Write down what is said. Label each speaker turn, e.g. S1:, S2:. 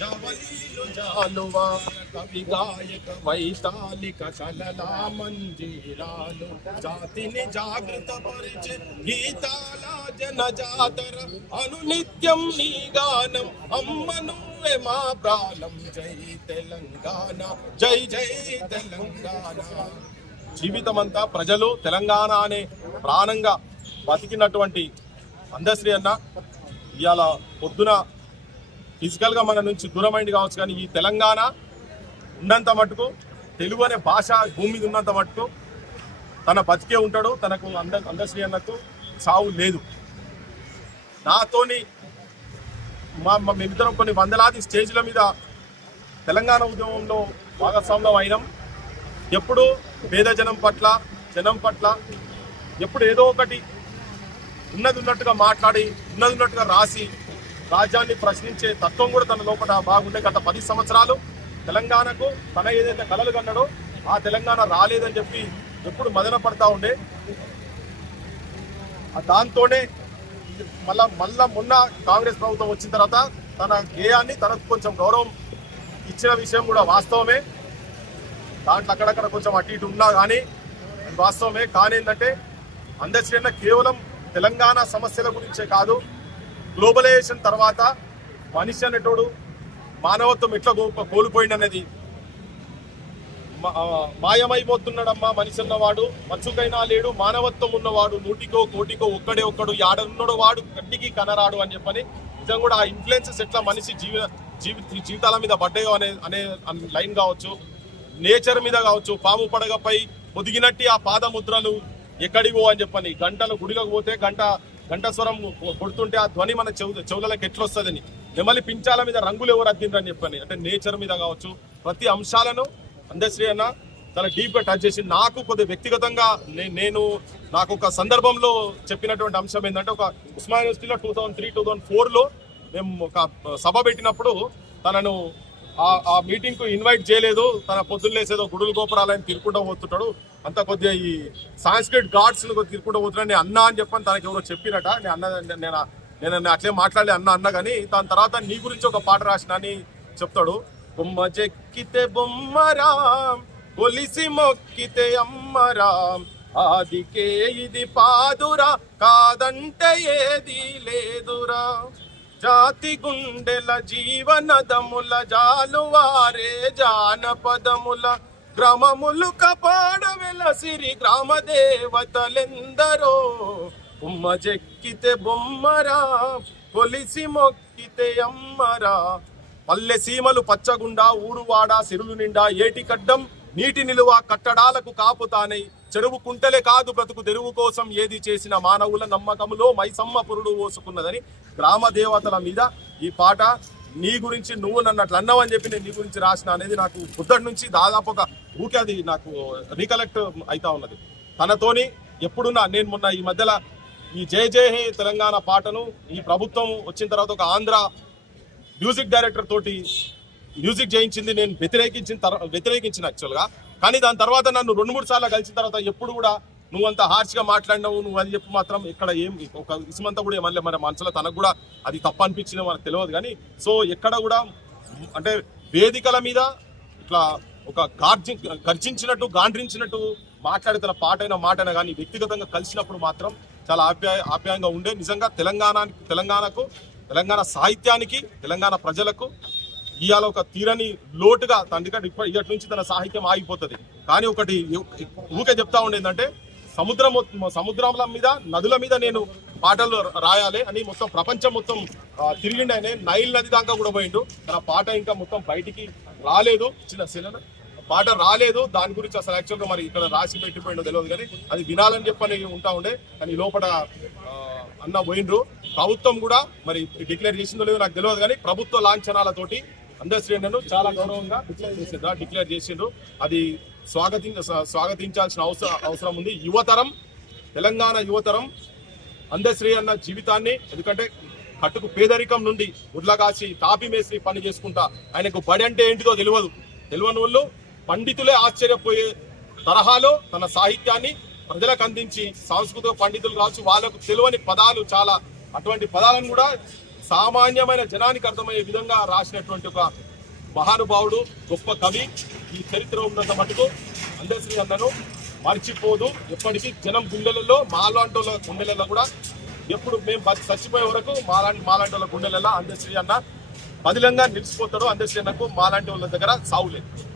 S1: జవలీలు జాలువా కవి గాయక వైతాళిక కలలా మంజీరాలు. జాతిని జాగృత పరిచే గీతాల జన జాతర అనునిత్యం నీ గానం అమ్మను నువ్వే మా ప్రాణం. జై తెలంగాణ జై జై తెలంగాణ. జీవితమంతా ప్రజలు తెలంగాణ అనే ప్రాణంగా బతికినటువంటి అందశ్రీ అన్న ఇవాళ పొద్దున ఫిజికల్గా మన నుంచి దూరమైంది కావచ్చు కానీ ఈ తెలంగాణ ఉన్నంత మటుకు తెలుగు అనే భాష భూమి మీద ఉన్నంత మటుకు తన బతికే ఉంటాడు తనకు అంద అందశ్రీ అన్నకు సావు లేదు. నాతోని మా మేమిద్దరం కొన్ని వందలాది స్టేజ్ల మీద తెలంగాణ ఉద్యమంలో భాగస్వామ్యం అయినాం. ఎప్పుడు పేద జనం పట్ల జనం పట్ల ఎప్పుడు ఏదో ఒకటి ఉన్నది ఉన్నట్టుగా మాట్లాడి ఉన్నది ఉన్నట్టుగా రాసి రాజ్యాన్ని ప్రశ్నించే తత్వం కూడా తన లోపల బాగుండే గత పది సంవత్సరాలు. తెలంగాణకు తన ఏదైతే కలలు కన్నాడో ఆ తెలంగాణ రాలేదని చెప్పి ఎప్పుడు మదన పడతా ఉండే. దాంతోనే మళ్ళా మళ్ళా మొన్న కాంగ్రెస్ ప్రభుత్వం వచ్చిన తర్వాత తన గేయాన్ని తనకు కొంచెం గౌరవం ఇచ్చిన విషయం కూడా వాస్తవమే. దాంట్లో అక్కడక్కడ కొంచెం అటు ఇటు ఉన్నా కానీ వాస్తవమే. కానీ ఏంటంటే అందరి కేవలం తెలంగాణ సమస్యల గురించే కాదు గ్లోబలైజేషన్ తర్వాత మనిషి అనేటోడు మానవత్వం ఎట్లా కో- మాయమైపోతున్నాడమ్మా మనిషి అన్నవాడు. మచ్చుకైనా లేడు మానవత్వం ఉన్నవాడు. నూటికో కోటికో ఒక్కడే ఒక్కడు యాడనున్నాడో వాడు గట్టికి కనరాడు అని చెప్పని నిజం కూడా ఆ ఇన్ఫ్లుయెన్సెస్ ఎట్లా మనిషి జీవ జీవి జీవితాల మీద పడ్డాయో అనే అనే లైన్ కావచ్చు నేచర్ మీద కావచ్చు పాము పడగపై ఒదిగినట్టి ఆ పాదముద్రలు ఎక్కడివో అని చెప్పని గంటలు గుడిలోకి పోతే గంట ఘంటస్వరం కొడుతుంటే ఆ ధ్వని మన చెవు చెవులకి ఎట్లొస్తుందని. నెమలి పించాల మీద రంగులు ఎవరు అద్దిండ్రని చెప్పని. అంటే నేచర్ మీద కావచ్చు ప్రతి అంశాలను అందశ్రీ అన్న చాలా డీప్గా టచ్ చేసి నాకు కొద్ది వ్యక్తిగతంగా నే- నేను నాకు ఒక సందర్భంలో చెప్పినటువంటి అంశం ఏంటంటే ఒక ఉస్మాన్ యూనివర్సిటీలో two thousand three two thousand ఫోర్లో మేము ఒక సభ పెట్టినప్పుడు తనను ఆ మీటింగ్కు ఇన్వైట్ చేయలేదు. తన పొద్దున్న లేసేదో గుడులు గోపురాలని తిరుక్కుంటూ పోతుంటాడు. అంత కొద్దిగా ఈ సాంస్క్రిట్ గాడ్స్ తిరుక్కుంటూ పోతున్నాడు. నేను అన్నా అని చెప్పని తనకి ఎవరో చెప్పినట నేను అన్న నేను నేను అట్లే మాట్లాడలే అన్న అన్న కానీ దాని తర్వాత నీ గురించి ఒక పాట రాసిన అని చెప్తాడు. బొమ్మ చెక్కితే బొమ్మరాం కొలిసి మొక్కితే అమ్మరాం ఆదికే ఇది పాదురా కాదంటే ఏది లేదురా. జాతి గుండెల జీవనదముల జాలువారే జానపదముల గ్రామములు కపాడ వెలసిరి గ్రామ దేవతలెందరో ఉమ్మ చెక్కితే బొమ్మరా కొలిసి మొక్కితే అమ్మరా. పల్లె సీమలు పచ్చగుండా ఊరువాడ సిరులు నిండా ఏటికడ్డం నీటి నిలువ కట్టడాలకు కాపుతానై. చెరువు కుంటలే కాదు బ్రతుకు తెరువు కోసం ఏది చేసిన మానవుల నమ్మకములో మైసమ్మ పురుడు పోసుకున్నదని గ్రామ దేవతల మీద ఈ పాట నీ గురించి నువ్వు నన్ను అట్లా అన్నావని చెప్పి నేను నీ గురించి రాసిన అనేది నాకు బుద్ధటి నుంచి దాదాపు ఒక ఊకే అది నాకు రీకలెక్ట్ అవుతా ఉన్నది. తనతోని ఎప్పుడున్నా నేను మొన్న ఈ మధ్యలో ఈ జయ జయ హే తెలంగాణ పాటను ఈ ప్రభుత్వం వచ్చిన తర్వాత ఒక ఆంధ్ర మ్యూజిక్ డైరెక్టర్ తోటి మ్యూజిక్ చేయించింది నేను వ్యతిరేకించిన తర్వాత వ్యతిరేకించిన యాక్చువల్గా కానీ దాని తర్వాత నన్ను రెండు మూడు సార్లు కలిసిన తర్వాత ఎప్పుడు కూడా నువ్వు అంత హార్ష్గా మాట్లాడినావు నువ్వు అది చెప్పి మాత్రం ఇక్కడ ఏం ఒక ఇసుమంతా కూడా ఏమన్నా మన మనసులో తనకు కూడా అది తప్పు అనిపించిందో మనకు తెలియదు కానీ సో ఎక్కడ కూడా అంటే వేదికల మీద ఇట్లా ఒక గార్జి గర్జించినట్టు గాండ్రించినట్టు మాట్లాడుతున్న పాటైన అయిన కానీ వ్యక్తిగతంగా కలిసినప్పుడు మాత్రం చాలా ఆప్యాయ ఆప్యాయంగా ఉండే. నిజంగా తెలంగాణకి తెలంగాణకు తెలంగాణ సాహిత్యానికి తెలంగాణ ప్రజలకు ఇవాళ ఒక తీరని లోటుగా తండ్రికంటే ఇప్పటి నుంచి తన సాహిత్యం ఆగిపోతుంది. కానీ ఒకటి ఊకే చెప్తా ఉండేందంటే సముద్రం సముద్రంల సముద్రాల మీద నదుల మీద నేను పాటలు రాయాలి అని మొత్తం ప్రపంచం మొత్తం ఆ, తిరిగిండు ఆయన. నైల్ నది దాకా కూడా పోయిండు. తన పాట ఇంకా మొత్తం బయటికి రాలేదు. చిన్న సినిమా పాట రాలేదు. దాని గురించి అసలు యాక్చువల్గా మరి ఇక్కడ రాసి పెట్టిపోయిండో తెలియదు కానీ అది వినాలని చెప్పని ఉంటా ఉండే. కానీ లోపల అన్న పోయిండ్రు. ప్రభుత్వం కూడా మరి డిక్లేర్ చేసిందో లేదో నాకు తెలియదు కానీ ప్రభుత్వ లాంఛనాలతోటి అందశ్రేణులను చాలా గౌరవంగా డిక్లేర్ చేసిండ్రు. డిక్లేర్ చేసిండ్రు. అది స్వాగతి స్వాగతించాల్సిన అవసరం అవసరం ఉంది. యువతరం తెలంగాణ యువతరం అందశ్రీ అన్న జీవితాన్ని ఎందుకంటే కట్టుకు పేదరికం నుండి ఉర్లగాసి తాపి మేసి పని చేసుకుంటా ఆయనకు బడి అంటే ఏంటిదో తెలియదు తెలియని వాళ్ళు పండితులే ఆశ్చర్యపోయే తరహాలో తన సాహిత్యాన్ని ప్రజలకు అందించి సాంస్కృతిక పండితులు కావచ్చు వాళ్ళకు తెలియని పదాలు చాలా అటువంటి పదాలను కూడా సామాన్యమైన జనానికి అర్థమయ్యే విధంగా రాసినటువంటి ఒక మహానుభావుడు గొప్ప కవి. ఈ చరిత్ర ఉన్నంత మటుకు అందశ్రీ అన్నను మర్చిపోదు. ఎప్పటికీ జనం గుండెలలో మాలాంటి వాళ్ళ గుండెలలో కూడా ఎప్పుడు మేము బతి- చచ్చిపోయే వరకు మాలాంటి మాలాంటి వాళ్ళ గుండెలలో అందశ్రీ అన్న బదిలంగా నిలిచిపోతాడు. అందశ్రీ అన్నకు మాలాంటి వాళ్ళ దగ్గర సావులేదు